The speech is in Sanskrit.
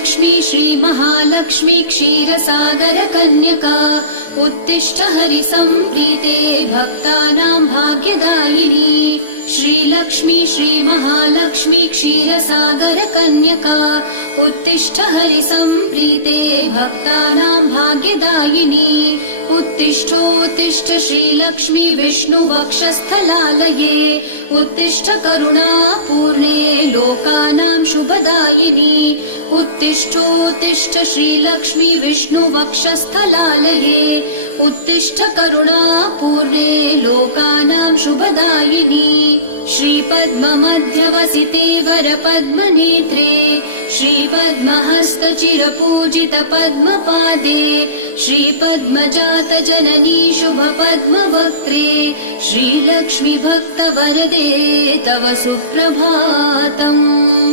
श्रीलक्ष्मी श्रीमहालक्ष्मी क्षीरसागरकन्यका उत्तिष्ठ हरिसम्प्रीते भक्तानां भाग्यदायिनी। श्रीलक्ष्मी श्रीमहालक्ष्मी क्षीरसागरकन्यका उत्तिष्ठ हरिसम्प्रीते भक्तानां भाग्यदायिनी। उत्तिष्ठोत्तिष्ठ श्रीलक्ष्मी विष्णुवक्षस्थलालये उत्तिष्ठ करुणापूर्णे लोकानां शुभदायिनी। उत्तिष्ठोत्तिष्ठ श्रीलक्ष्मी विष्णुवक्षस्थलालये उत्तिष्ठ करुणापूर्णे लोकानां शुभदायिनी। श्रीपद्ममध्यवसिते वरपद्मनेत्रे श्रीपद्महस्तचिरपूजित पद्मपादे श्रीपद्मजातजननी शुभपद्मवक्त्रे श्रीलक्ष्मी भक्तवरदे तव सुप्रभातम्।